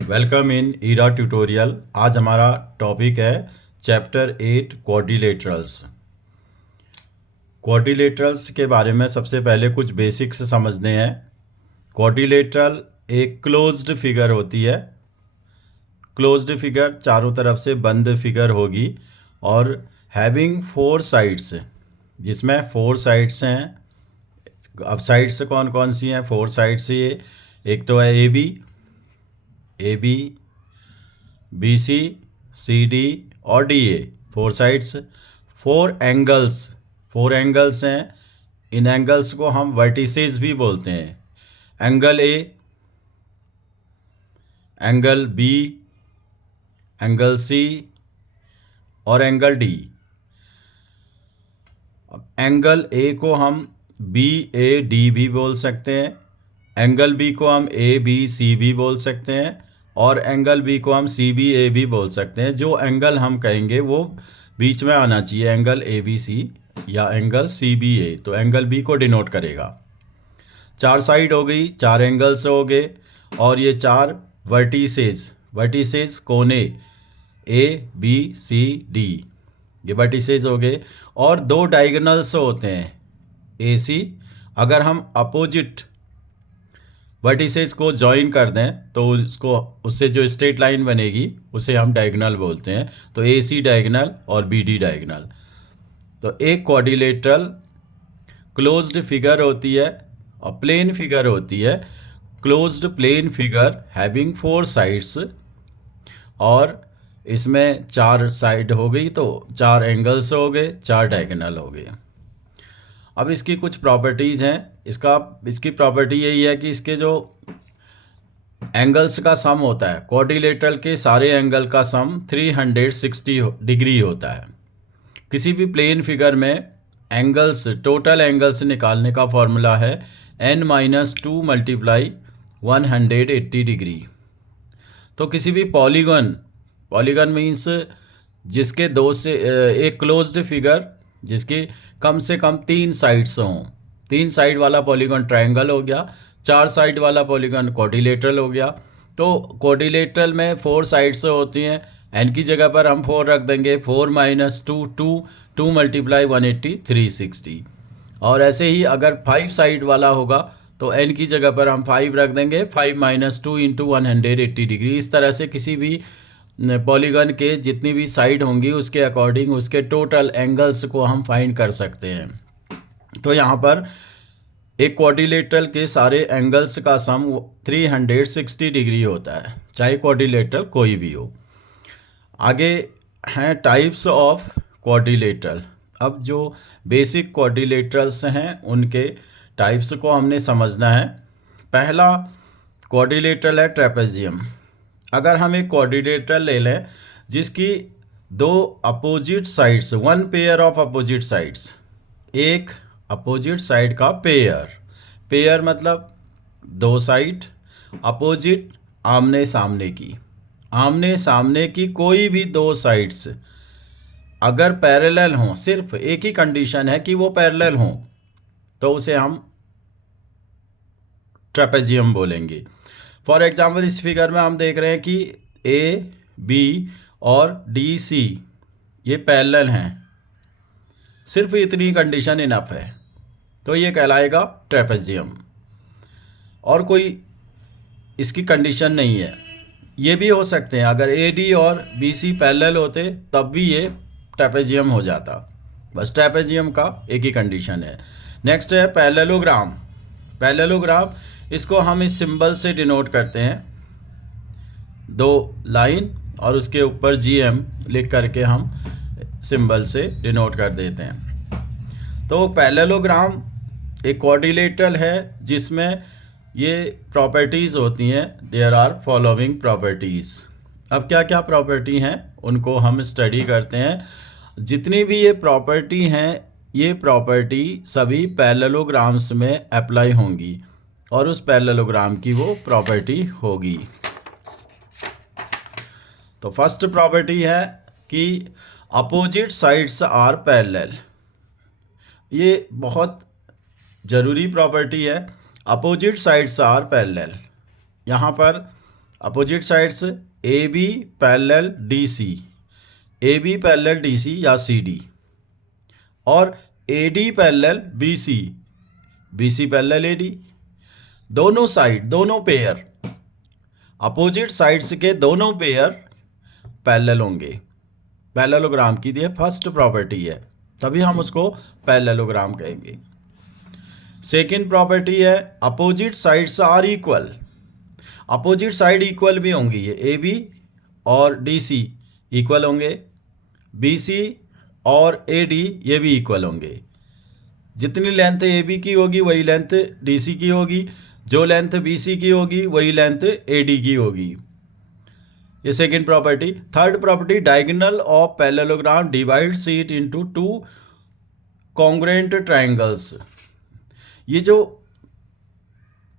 Welcome in Ira tutorial. आज हमारा topic है चैप्टर 8 क्वाड्रिलेटरल्स। क्वाड्रिलेटरल्स के बारे में सबसे पहले कुछ बेसिक्स समझने हैं। क्वाड्रिलेटरल एक क्लोज्ड फिगर होती है। क्लोज्ड फिगर चारों तरफ से बंद फिगर होगी और हैविंग 4 साइड्स, जिसमें 4 साइड्स हैं। अब साइड्स कौन कौन सी हैं? 4 साइड्स ये एक तो है A B, B C, C D और डी ए। 4 साइड्स। 4 एंगल्स हैं। इन एंगल्स को हम वर्टिसेस भी बोलते हैं। Angle A, angle B, angle C और एंगल डी। एंगल ए को हम बी ए डी भी बोल सकते हैं। एंगल बी को हम ए बी सी भी बोल सकते हैं और एंगल बी को हम सी बी ए भी बोल सकते हैं। जो एंगल हम कहेंगे वो बीच में आना चाहिए, एंगल ए बी सी या एंगल सी बी ए, तो एंगल बी को डिनोट करेगा। 4 साइड हो गई, 4 एंगल्स हो गए और ये 4 वर्टिसेस कोने ए बी सी डी, ये वर्टिसेस हो गए। और 2 डायगोनल्स होते हैं ए सी। अगर हम अपोजिट वर्टिसेस को ज्वाइन कर दें तो उससे जो स्ट्रेट लाइन बनेगी उसे हम डायगोनल बोलते हैं। तो ए सी डायगोनल और बी डी डायगोनल। तो एक क्वाड्रिलेटरल क्लोज्ड फिगर होती है और प्लेन फिगर होती है। Closed plane figure having 4 sides, और इसमें 4 साइड हो गई तो 4 एंगल्स हो गए, 4 डायगोनल हो गए। अब इसकी कुछ प्रॉपर्टीज़ हैं। इसकी प्रॉपर्टी यही है कि इसके जो एंगल्स का सम होता है, क्वाड्रिलेटरल के सारे एंगल का सम 360 डिग्री होता है। किसी भी प्लेन फिगर में एंगल्स, टोटल एंगल्स निकालने का फॉर्मूला है n-2 मल्टीप्लाई 180 डिग्री। तो किसी भी पॉलीगन मीन्स जिसके एक क्लोज्ड फिगर जिसकी कम से कम 3 साइड्स हों। 3 साइड वाला पॉलीगन ट्रायंगल हो गया, 4 साइड वाला पॉलीगन क्वाड्रिलेटरल हो गया। तो क्वाड्रिलेटरल में 4 साइड्स होती हैं। एन की जगह पर हम 4 रख देंगे, 4 - 2 2 मल्टीप्लाई 180 360। और ऐसे ही अगर 5 साइड वाला होगा तो एन की जगह पर हम 5 रख देंगे, 5 - 2 × 180 डिग्री। इस तरह से किसी भी पॉलीगन के जितनी भी साइड होंगी उसके अकॉर्डिंग उसके टोटल एंगल्स को हम फाइंड कर सकते हैं। तो यहाँ पर एक क्वाड्रिलेटरल के सारे एंगल्स का सम 360 डिग्री होता है, चाहे क्वाड्रिलेटरल कोई भी हो। आगे हैं टाइप्स ऑफ क्वाड्रिलेटरल। अब जो बेसिक क्वाड्रिलेटरल्स हैं उनके टाइप्स को हमने समझना है। पहला क्वाड्रिलेटरल है ट्रेपेजियम। अगर हम एक क्वाड्रिलेटरल ले लें जिसकी 2 opposite sides, 1 pair of opposite sides, एक अपोजिट साइड का पेयर मतलब 2 साइड, अपोजिट आमने सामने की कोई भी 2 साइड्स अगर पैरेलल हों, सिर्फ एक ही कंडीशन है कि वो पैरेलल हों, तो उसे हम ट्रेपेजियम बोलेंगे। फॉर एग्जाम्पल इस फिगर में हम देख रहे हैं कि ए बी और डी सी ये पैरेलल हैं, सिर्फ इतनी कंडीशन इनफ है, तो ये कहलाएगा ट्रेपेजियम। और कोई इसकी कंडीशन नहीं है। ये भी हो सकते हैं, अगर ए डी और बी सी पैरेलल होते तब भी ये ट्रेपेजियम हो जाता। बस ट्रेपेजियम का एक ही कंडीशन है। नेक्स्ट है पैरेललोग्राम। इसको हम इस सिंबल से डिनोट करते हैं, 2 लाइन और उसके ऊपर GM लिख करके हम सिंबल से डिनोट कर देते हैं। तो पैरेललोग्राम एक क्वाड्रिलेटरल है जिसमें ये प्रॉपर्टीज़ होती हैं। There are following properties. अब क्या क्या प्रॉपर्टी हैं उनको हम स्टडी करते हैं। जितनी भी ये प्रॉपर्टी हैं, ये प्रॉपर्टी सभी पैरेललोग्राम्स में अप्लाई होंगी और उस पैरेललोग्राम की वो प्रॉपर्टी होगी। तो फर्स्ट प्रॉपर्टी है कि अपोजिट साइड्स आर पैरेलल। ये बहुत ज़रूरी प्रॉपर्टी है। Opposite sides are parallel. यहाँ पर opposite sides A B parallel D C, A B parallel D C या सी डी, और A D parallel B C, B C parallel A D. दोनों side, दोनों पेयर, अपोजिट साइड्स के दोनों pair parallel होंगे। Parallelogram की ये first property है, तभी हम उसको पैरेललोग्राम कहेंगे। सेकंड प्रॉपर्टी है opposite sides are equal. Opposite side equal भी होंगी, ये ए बी और डी सी इक्वल होंगे, बी सी और ए डी ये भी इक्वल होंगे। जितनी लेंथ ए बी की होगी वही लेंथ डी सी की होगी, जो लेंथ बी सी की होगी वही लेंथ ए डी की होगी। ये second property. Third property diagonal of parallelogram divides it into two congruent triangles. ये जो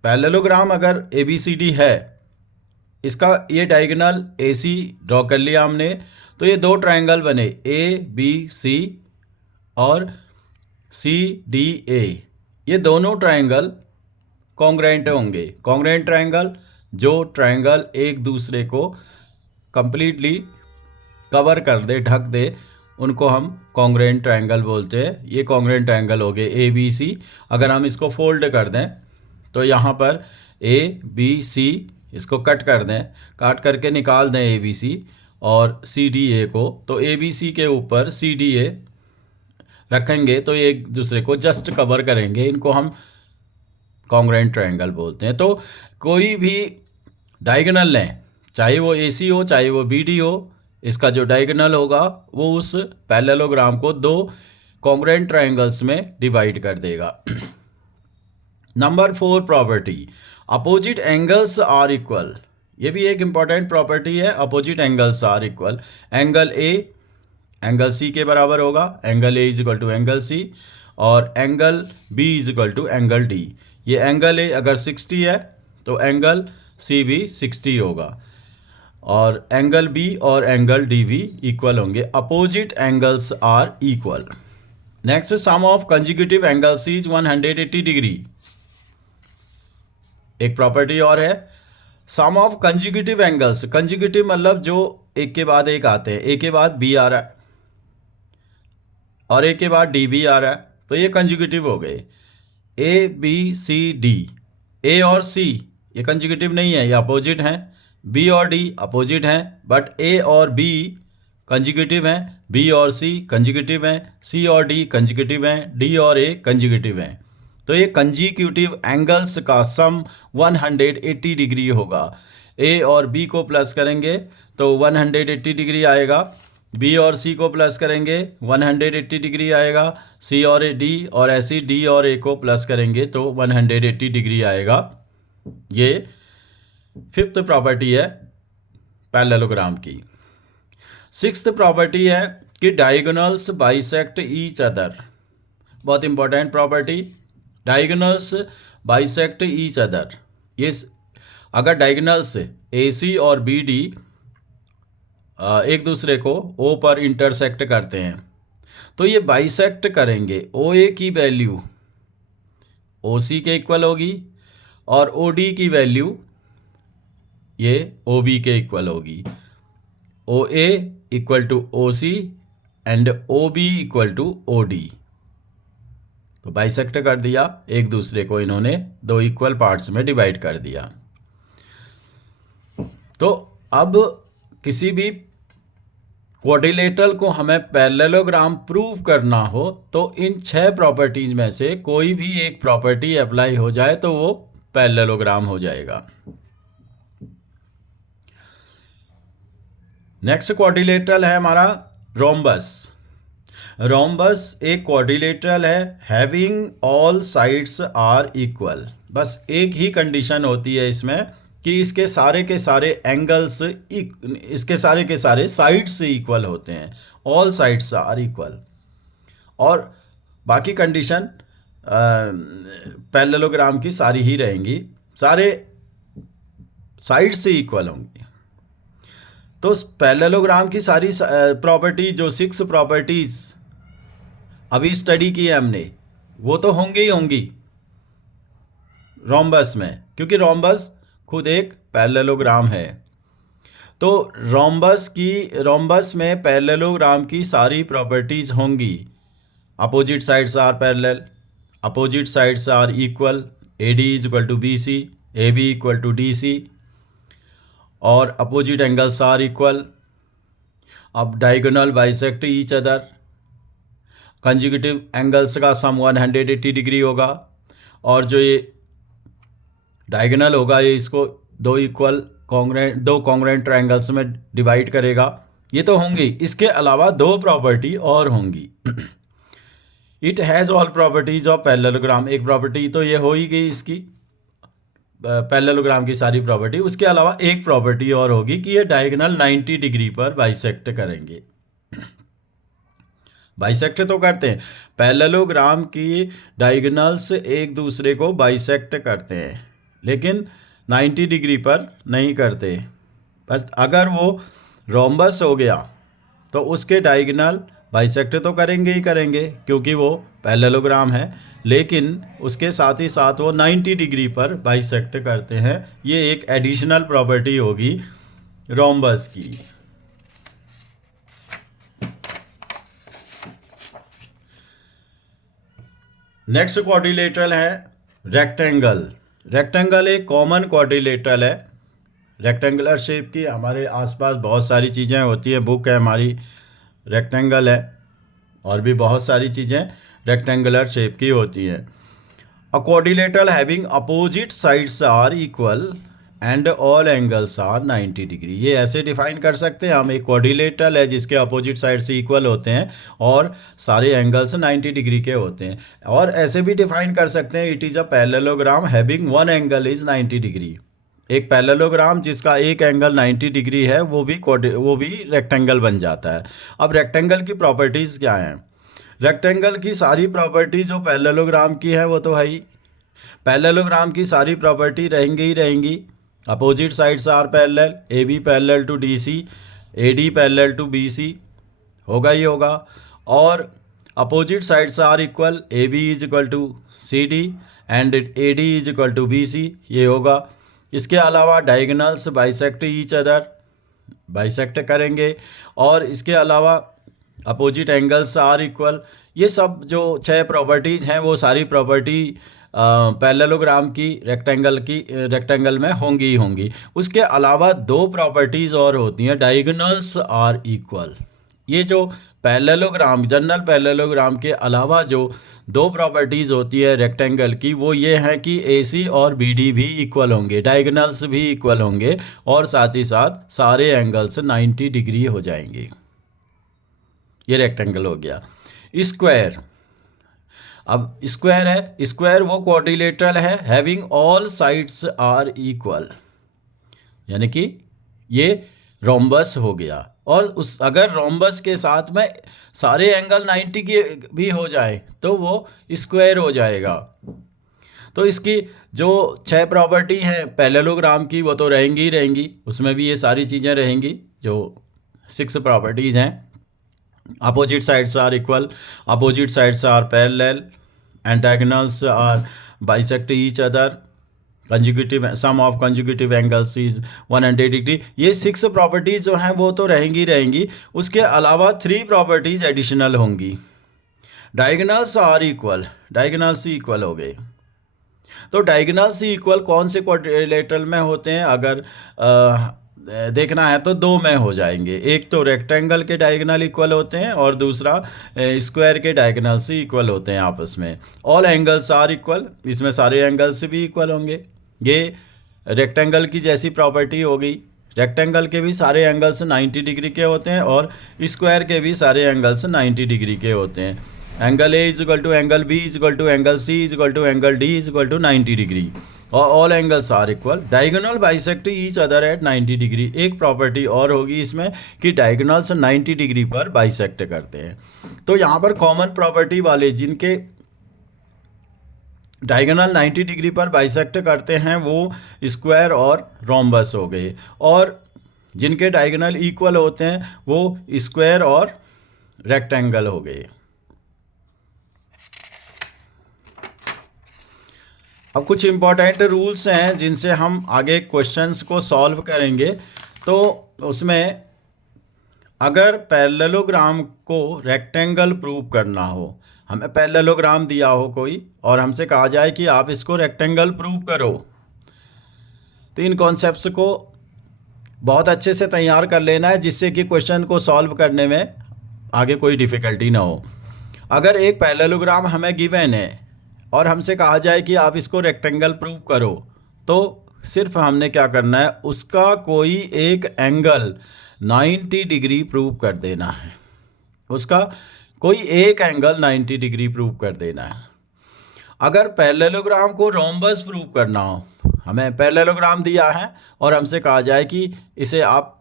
पैरेललोग्राम अगर ए बी सी डी है, इसका ये डायगोनल ए सी ड्रॉ कर लिया हमने, तो ये दो ट्रायंगल बने ए बी सी और सी डी ए। ये दोनों ट्रायंगल कॉन्ग्रुएंट होंगे। कॉन्ग्रुएंट ट्रायंगल, जो ट्रायंगल एक दूसरे को कंप्लीटली कवर कर दे, ढक दे, उनको हम कॉन्ग्रुएंट ट्रायंगल बोलते हैं। ये कॉन्ग्रुएंट ट्रायंगल हो गए ए बी सी। अगर हम इसको फोल्ड कर दें तो यहाँ पर ए बी सी, इसको कट कर दें, काट करके निकाल दें ए बी सी और सी डी ए को, तो ए बी सी के ऊपर सी डी ए रखेंगे तो ये एक दूसरे को जस्ट कवर करेंगे। इनको हम कॉन्ग्रुएंट ट्रायंगल बोलते हैं। तो कोई भी डायगोनल लें, चाहे वो ए सी हो चाहे वो बी डी हो, इसका जो डायगोनल होगा वो उस पैरेललोग्राम को दो कॉन्ग्रुएंट ट्रायंगल्स में डिवाइड कर देगा। Number 4 property opposite angles are equal. ये भी एक इंपॉर्टेंट प्रॉपर्टी है, opposite angles are equal. Angle A angle C के बराबर होगा, angle A is equal to angle C, और angle B is equal to angle D. ये एंगल ए अगर 60 है तो एंगल सी भी 60 होगा, और एंगल बी और एंगल डी भी इक्वल होंगे। Opposite angles are equal. Next, sum of consecutive angles is 180 degree. एक प्रॉपर्टी और है, sum of consecutive angles. Consecutive मतलब जो एक के बाद एक आते हैं, ए के बाद बी आ रहा है और ए के बाद डी भी आ रहा है, तो ये कंजिक्यूटिव हो गए। ए बी सी डी, ए और सी ये कंजिक्यूटिव नहीं है, ये अपोजिट हैं। बी और डी अपोजिट हैं, बट ए और बी कंजिक्यूटिव हैं, बी और सी कंजिक्यूटिव हैं, सी और डी कंजिक्यूटिव हैं, डी और ए कंजिक्यूटिव हैं। तो ये कंजिक्यूटिव एंगल्स का सम 180 डिग्री होगा। ए और बी को प्लस करेंगे तो 180 डिग्री आएगा, बी और सी को प्लस करेंगे 180 डिग्री आएगा, सी और डी और ऐसी डी और ए को प्लस करेंगे तो 180 डिग्री आएगा। ये 5th प्रॉपर्टी है पैरेललोग्राम की। 6th प्रॉपर्टी है कि डायगोनल्स बाइसेक्ट ईच अदर। बहुत important property, diagonals bisect each other. ये अगर डायगोनल्स ए सी और बी डी एक दूसरे को ओ पर इंटरसेक्ट करते हैं तो ये बाइसेक्ट करेंगे। ओ ए की वैल्यू ओ सी के इक्वल होगी और ओ डी की वैल्यू ये ओ बी के इक्वल होगी। O A equal to O C and O B equal to O D. तो बाइसेक्ट कर दिया, एक दूसरे को इन्होंने दो इक्वल पार्ट्स में डिवाइड कर दिया। तो अब किसी भी क्वाड्रिलेटरल को हमें पैरेललोग्राम प्रूव करना हो तो इन 6 प्रॉपर्टीज में से कोई भी एक प्रॉपर्टी अप्लाई हो जाए तो वो पैरेललोग्राम हो जाएगा। नेक्स्ट क्वाड्रिलेटरल है हमारा रोम्बस। रोम्बस एक क्वाड्रिलेटरल है having all sides are equal. बस एक ही कंडीशन होती है इसमें कि इसके सारे के सारे एंगल्स इसके सारे के सारे साइड्स से इक्वल होते हैं, ऑल साइड्स आर इक्वल। और बाकी कंडीशन पैरेललोग्राम की सारी ही रहेंगी, सारे साइड से इक्वल होंगे। तो पैरेललोग्राम की सारी प्रॉपर्टी जो 6 प्रॉपर्टीज अभी स्टडी की है हमने वो तो होंगी ही होंगी रोम्बस में, क्योंकि रोम्बस खुद एक पैरेललोग्राम है। तो रोम्बस में पैरेललोग्राम की सारी प्रॉपर्टीज होंगी। Opposite sides are parallel, opposite sides are equal, AD is equal to BC, AB equal to DC, और अपोजिट एंगल्स आर इक्वल। अब diagonal bisect each other, conjugative angles का sum 180 degree होगा, और जो ये डायगोनल होगा ये इसको दो कॉन्ग्रुएंट ट्रायंगल्स में डिवाइड करेगा। ये तो होंगी, इसके अलावा दो प्रॉपर्टी और होंगी। It has all properties of parallelogram, एक प्रॉपर्टी तो ये हो ही गई इसकी, पैरेललोग्राम की सारी प्रॉपर्टी। उसके अलावा एक प्रॉपर्टी और होगी कि ये डायगोनल 90 डिग्री पर बाइसेक्ट करेंगे। बाइसेक्ट तो करते हैं, पैरेललोग्राम की डायगोनल्स एक दूसरे को बाइसेक्ट करते हैं, लेकिन 90 डिग्री पर नहीं करते। बस अगर वो रोम्बस हो गया तो उसके डायगोनल बाइसेक्ट तो करेंगे ही करेंगे क्योंकि वो पैरेललोग्राम है, लेकिन उसके साथ ही साथ वो 90 डिग्री पर बाइसेक्ट करते हैं। ये एक एडिशनल प्रॉपर्टी होगी रोम्बस की। नेक्स्ट क्वाड्रिलेटरल है रेक्टेंगल। रेक्टेंगल एक कॉमन क्वाड्रिलेटरल है। रेक्टेंगुलर शेप की हमारे आसपास बहुत सारी चीज़ें होती है, बुक है हमारी, रेक्टेंगल है, और भी बहुत सारी चीज़ें रेक्टेंगुलर शेप की होती हैं। A quadrilateral having opposite sides are equal and all angles are 90 degree. ये ऐसे डिफाइन कर सकते हैं हम, एक क्वाड्रिलेटरल है जिसके अपोजिट साइड से इक्वल होते हैं और सारे एंगल्स 90 डिग्री के होते हैं। और ऐसे भी डिफाइन कर सकते हैं, it is a parallelogram having one angle is 90 degree. एक पैरेललोग्राम जिसका एक एंगल 90 डिग्री है वो भी रेक्टेंगल बन जाता है। अब रेक्टेंगल की प्रॉपर्टीज़ क्या हैं? रेक्टेंगल की सारी प्रॉपर्टी जो पैरेललोग्राम की है वो तो है ही। पैरेललोग्राम की सारी प्रॉपर्टी रहेंगी ही रहेंगी। Opposite sides are parallel, AB parallel to DC, AD parallel to BC, होगा ही होगा। और opposite sides are equal, AB is equal to CD and AD is equal to BC, ये होगा। इसके अलावा diagonals bisect each other, bisect करेंगे। और इसके अलावा अपोजिट एंगल्स आर इक्वल। ये सब जो 6 प्रॉपर्टीज़ हैं वो सारी प्रॉपर्टी पैरेललोग्राम की रेक्टेंगल में होंगी ही होंगी। उसके अलावा दो प्रॉपर्टीज़ और होती हैं, डायगोनल्स आर इक्वल। ये जो पैरेललोग्राम, जनरल पैरेललोग्राम के अलावा जो दो प्रॉपर्टीज़ होती है रेक्टेंगल की, वो ये है कि AC और BD भी इक्वल होंगे, डायगोनल्स भी इक्वल होंगे, और साथ ही साथ सारे एंगल्स 90 डिग्री हो जाएंगे। ये रेक्टेंगल हो गया। स्क्वायर, अब स्क्वायर है, स्क्वायर वो क्वाड्रिलेटरल है having all sides are equal, यानी कि ये रोम्बस हो गया। और अगर रोम्बस के साथ में सारे एंगल 90 के भी हो जाए तो वो स्क्वायर हो जाएगा। तो इसकी जो 6 प्रॉपर्टी हैं पैरेललोग्राम की वो तो रहेंगी ही रहेंगी, उसमें भी ये सारी चीज़ें रहेंगी जो 6 प्रॉपर्टीज़ हैं। Opposite sides are equal, opposite sides are parallel and diagonals are bisect each other, conjugative sum of conjugative angles is 180 degree. ये 6 प्रॉपर्टीज जो हैं वो तो रहेंगी रहेंगी। उसके अलावा 3 प्रॉपर्टीज एडिशनल होंगी। डायगोनल्स आर इक्वल, डायगोनल्स ही इक्वल हो गए। तो डायगोनल्स ही इक्वल कौन से क्वाड्रिलेटरल में होते हैं? अगर देखना है तो 2 में हो जाएंगे। एक तो रेक्टेंगल के डायगोनल इक्वल होते हैं और दूसरा स्क्वायर के डायगोनल्स ही इक्वल होते हैं आपस में। ऑल एंगल्स आर इक्वल, इसमें सारे एंगल्स भी इक्वल होंगे। ये रेक्टेंगल की जैसी प्रॉपर्टी हो गई। रेक्टेंगल के भी सारे एंगल्स 90 डिग्री के होते हैं और स्क्वायर के भी सारे एंगल्स 90 डिग्री के होते हैं। Angle A is equal to angle B is equal to angle C is equal to angle D is equal to 90 degree और all angles are equal. Diagonal bisect each other at 90 degree. एक property और होगी इसमें कि diagonals 90 degree पर bisect करते हैं। तो यहाँ पर कॉमन प्रॉपर्टी वाले जिनके डायगोनल 90 डिग्री पर बाइसेक्ट करते हैं वो स्क्वायर और रोम्बस हो गए, और जिनके डायगोनल इक्वल होते हैं वो स्क्वायर और रेक्टेंगल हो गए। अब कुछ इम्पोर्टेंट रूल्स हैं जिनसे हम आगे क्वेश्चंस को सॉल्व करेंगे। तो उसमें अगर पैरेललोग्राम को रेक्टेंगल प्रूव करना हो, हमें पैरेललोग्राम दिया हो कोई और हमसे कहा जाए कि आप इसको रेक्टेंगल प्रूव करो, तो इन कॉन्सेप्ट्स को बहुत अच्छे से तैयार कर लेना है जिससे कि क्वेश्चन को सॉल्व करने में आगे कोई डिफ़िकल्टी ना हो। अगर एक पैरेललोग्राम हमें गिवन है और हमसे कहा जाए कि आप इसको रेक्टेंगल प्रूव करो, तो सिर्फ हमने क्या करना है, उसका कोई एक एंगल 90 डिग्री प्रूव कर देना है। उसका कोई एक एंगल 90 डिग्री प्रूव कर देना है। अगर पैरेललोग्राम को रोम्बस प्रूव करना हो, हमें पैरेललोग्राम दिया है और हमसे कहा जाए कि इसे आप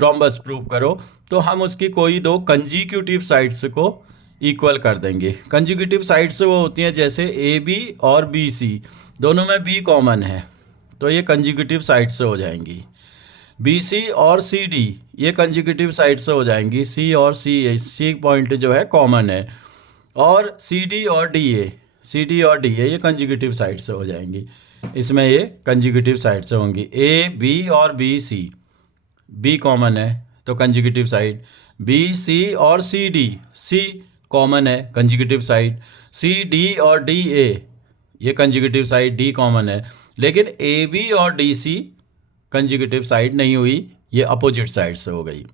रोम्बस प्रूव करो, तो हम उसकी कोई दो कंजिक्यूटिव साइड्स को इक्वल कर देंगे। कंजिक्यूटिव साइड्स वो होती हैं जैसे ए बी और बी सी, दोनों में बी कॉमन है, तो ये कंजिक्यूटिव साइड्स हो जाएंगी। बी सी और सी डी ये कंजिक्यूटिव साइड्स हो जाएंगी, सी और सी पॉइंट जो है कॉमन है, और सी डी और डी ए ये कंजिक्यूटिव साइड्स हो जाएंगी। इसमें ये कंजिक्यूटिव साइड्स होंगी। ए बी और बी सी, बी कॉमन है तो कंजिक्यूटिव साइड, बी सी और सी डी, सी कॉमन है कंजिक्यूटिव साइड, सी डी और डी ए ये कंजिक्यूटिव साइड, डी कॉमन है, लेकिन ए बी और डी सी कंजिक्यूटिव साइड नहीं हुई, ये अपोजिट साइड से हो गई।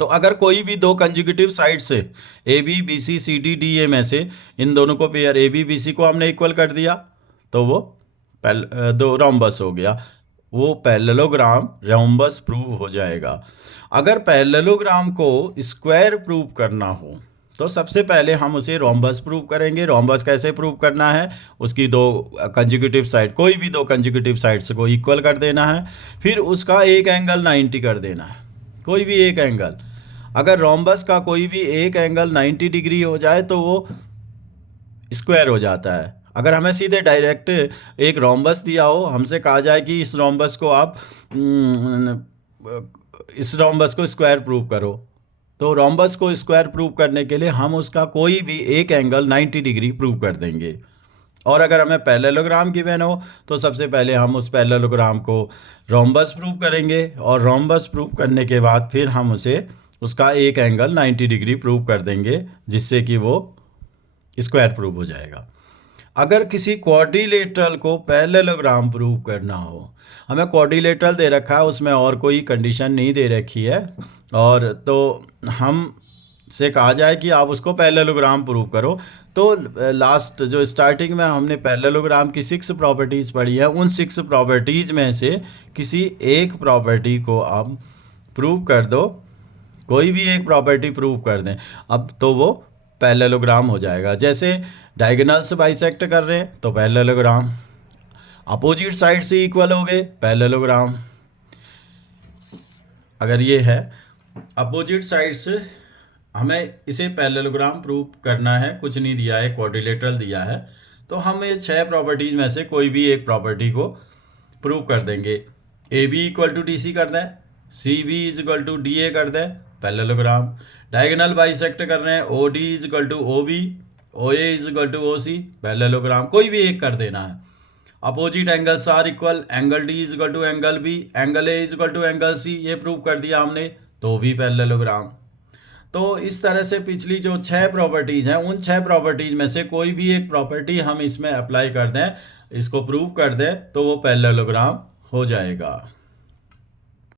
तो अगर कोई भी दो कंजिक्यूटिव साइड से A B B C C D D A में से इन दोनों को pair A B B C को हमने इक्वल कर दिया, तो वो दो रोम्बस हो गया, वो पैरेललोग्राम रोम्बस प्रूव हो जाएगा। अगर पैरेललोग्राम को स्क्वायर प्रूव करना हो, तो सबसे पहले हम उसे रोम्बस प्रूव करेंगे। रोम्बस कैसे प्रूव करना है, उसकी दो कंजिक्यूटिव साइड, कोई भी दो कंजिक्यूटिव साइड्स को इक्वल कर देना है, फिर उसका एक एंगल 90 कर देना है, कोई भी एक एंगल। अगर रोम्बस का कोई भी एक एंगल 90 डिग्री हो जाए तो वो स्क्वायर हो जाता है। अगर हमें सीधे डायरेक्ट एक रोम्बस दिया हो, हमसे कहा जाए कि इस रोम्बस को आप इस रोम्बस को स्क्वायर प्रूव करो, तो रोम्बस को स्क्वायर प्रूव करने के लिए हम उसका कोई भी एक एंगल 90 डिग्री प्रूव कर देंगे। और अगर हमें पैरेललोग्राम गिवन हो तो सबसे पहले हम उस पैरेललोग्राम को रोम्बस प्रूव करेंगे, और रोम्बस प्रूव करने के बाद फिर हम उसे उसका एक एंगल 90 डिग्री प्रूव कर देंगे, जिससे कि वो स्क्वायर प्रूव हो जाएगा। अगर किसी क्वाड्रिलेटरल को पैरेललोग्राम प्रूव करना हो, हमें क्वाड्रिलेटरल दे रखा है, उसमें और कोई कंडीशन नहीं दे रखी है, और तो हम से कहा जाए कि आप उसको पैरेललोग्राम प्रूव करो, तो लास्ट जो स्टार्टिंग में हमने पैरेललोग्राम की 6 प्रॉपर्टीज़ पढ़ी है, उन 6 प्रॉपर्टीज़ में से किसी एक प्रॉपर्टी को आप प्रूव कर दो, कोई भी एक प्रॉपर्टी प्रूव कर दें, अब तो वो पैरेललोग्राम हो जाएगा। जैसे डायगोनल्स बाइसेक्ट कर रहे हैं तो पैरेललोग्राम, अपोजिट साइड से इक्वल हो गए पैरेललोग्राम। अगर ये है अपोजिट साइड से, हमें इसे पैरेललोग्राम प्रूव करना है, कुछ नहीं दिया है, क्वाड्रिलेटरल दिया है, तो हम ये 6 प्रॉपर्टीज़ में से कोई भी एक प्रॉपर्टी को प्रूव कर देंगे। A B equal to D C कर दें, C B is equal to D A कर दें, पैरेललोग्राम। डायगोनल बाइसेक्ट कर रहे हैं, O D is equal to O B, O A is equal to O C, parallelogram, कोई भी एक कर देना है। Opposite angles are equal, angle D is equal to angle B, angle A is equal to angle C, ये prove कर दिया हमने, तो भी पैरेललोग्राम। तो इस तरह से पिछली जो 6 प्रॉपर्टीज़ हैं, उन 6 प्रॉपर्टीज़ में से कोई भी एक प्रॉपर्टी हम इसमें अप्लाई कर दें, इसको प्रूव कर दें, तो वो पैरेललोग्राम हो जाएगा।